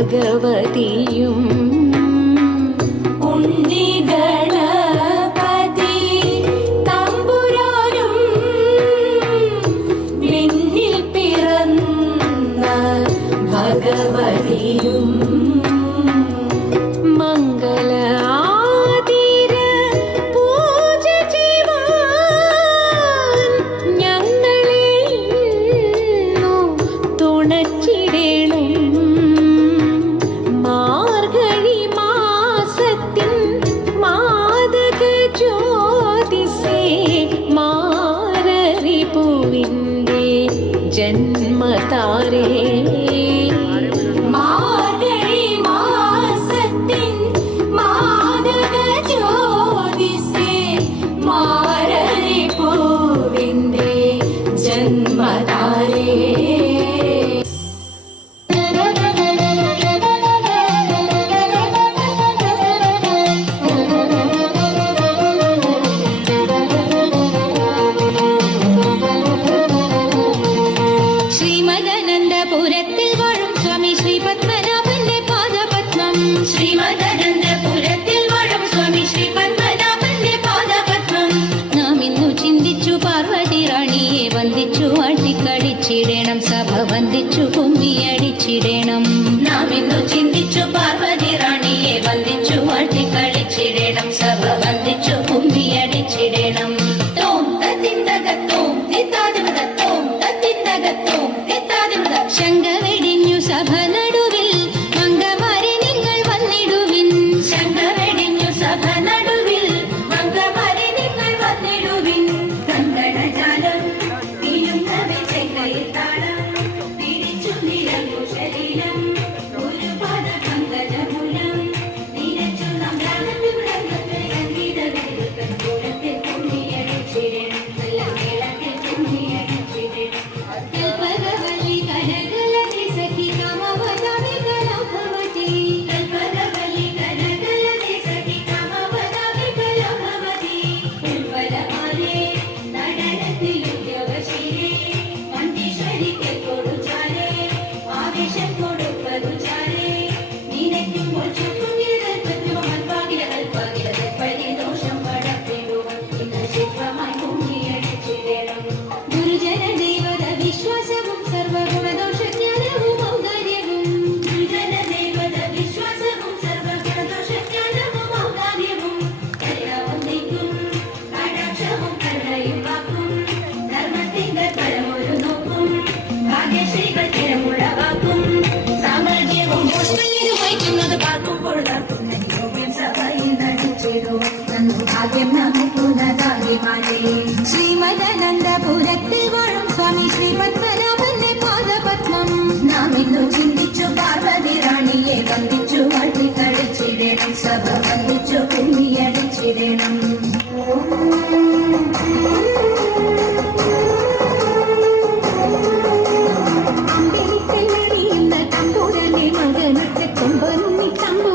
ഭഗവതിയും ജന്മതാരേ മാർഗഴി മാസത്തിൻ മാദക ജ്യോതിസേ മാരരി പൂവിന്റെ ജന്മതാരേ വന്ദിച്ചു കുമ്മിയടിച്ചിടണം നാം ഇന്നു ചിന്തിച്ചു പാർവതി റാണിയെ വന്ദിച്ചു വാട്ടിക്കളിച്ചിടണം സഭ വന്ദിച്ചു കുമ്മിയടിച്ചിടണം തോം തത്തിന്തകത്തോം തിത്താതിമൃതത്തോം തത്തിന്തകത്തോം തിത്താതിമൃത ശങ്ക വെടിഞ്ഞു സഭ നടുവിൽ മംഗമാരെ നിങ്ങൾ വന്നിടുവിൻ ശങ്ക വെടിഞ്ഞു സഭ നടുവിൽ മംഗമാരെ നിങ്ങൾ വന്നിടുവിൻ കങ്കണജാലം തീയുന്നവെ ചെങ്കയിൽ താളം ശ്രീമദനന്ദപുരത്തിൽ വാഴും സ്വാമി ശ്രീ പത്മനാഭന്റെ പാദപത്മം നാം ഇന്നു ചിന്തിച്ചു പാർവതി റാണിയെ വന്ദിച്ചു വാട്ടിക്കളിച്ചിടണം സഭ വന്ദിച്ചു കുമ്മിയടിച്ചിടണം അമ്പലിക്കല്ലടിയുന്ന തമ്പുരനെ മകനത്തെ കൊമ്പൊന്നി തമ്പ